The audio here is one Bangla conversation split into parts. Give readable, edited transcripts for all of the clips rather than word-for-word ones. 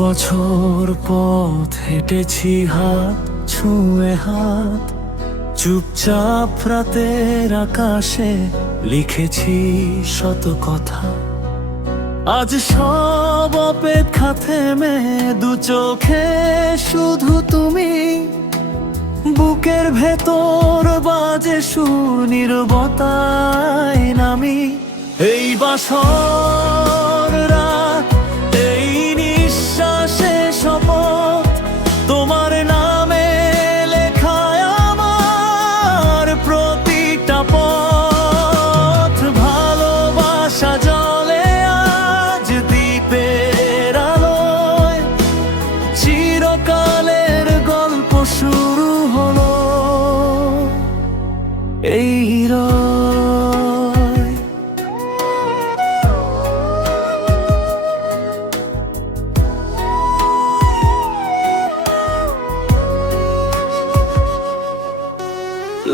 বছর পথ হেঁটেছি হাত ছুঁয়ে হাত, চুপচাপ রাতের আকাশে লিখেছি শত কথা। আজ সব অপেক্ষা থেমে দু চোখে শুধু তুমি, বুকের ভেতর বাজে সুর নীরবতায় নামি। এই বাসর রাত, এই নিঃশ্বাসে শপথ, তোমার নামে লেখায় আমার প্রতিটা পথ। ভালোবাসা জলে আজ দ্বীপের আলোয়, চিরকালের গল্প শুরু হলো এই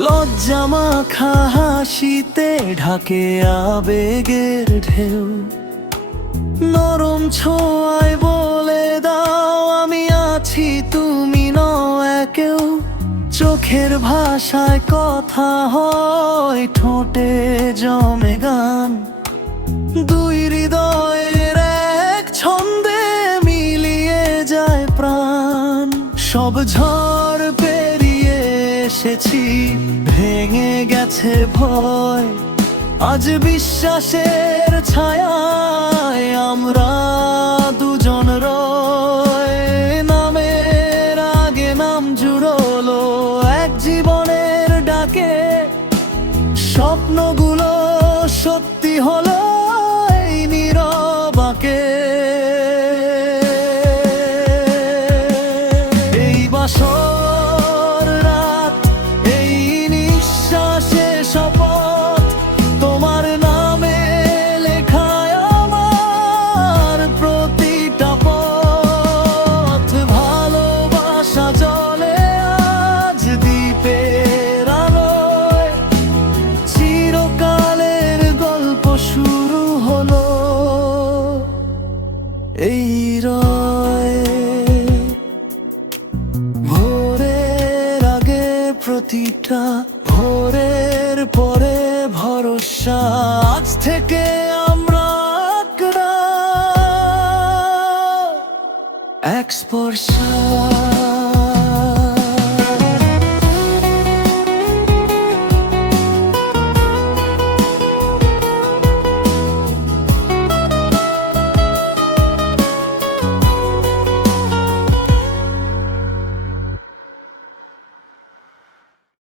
লজ্জা মাখা হাসিতে ঢাকে আবেগের ঢেউ, নরম ছোঁয়ায় বলে দাও আমি আছি, তুমি নও কেউ। চোখের ভাষায় কথা হয়, ঠোঁটে জমে গান, দুই হৃদয়ের এক ছন্দে মিলিয়ে যায় প্রাণ। সব ঝড় পেরিয়ে এসেছি, ভেঙে গেছে ভয়, আজ বিশ্বাসের ছায়ায় আমরা দুজন রয়। নামের আগে নাম জুড়লো এক জীবনের ডাকে, স্বপ্নগুলো সত্যি হলো এই নীরবাকে। এই বাসর রাত, এই নিঃশ্বাসে শপথ, তোমার নামে লেখায় আমার প্রতিটা পথ। ভালোবাসা জলে আজ দ্বীপের আলোয়, চিরকালের গল্প শুরু হলো এই ভোরের আগে প্রতিটা, ভোরের পরে ভরসা, আজ থেকে আমরা এক স্পর্শ।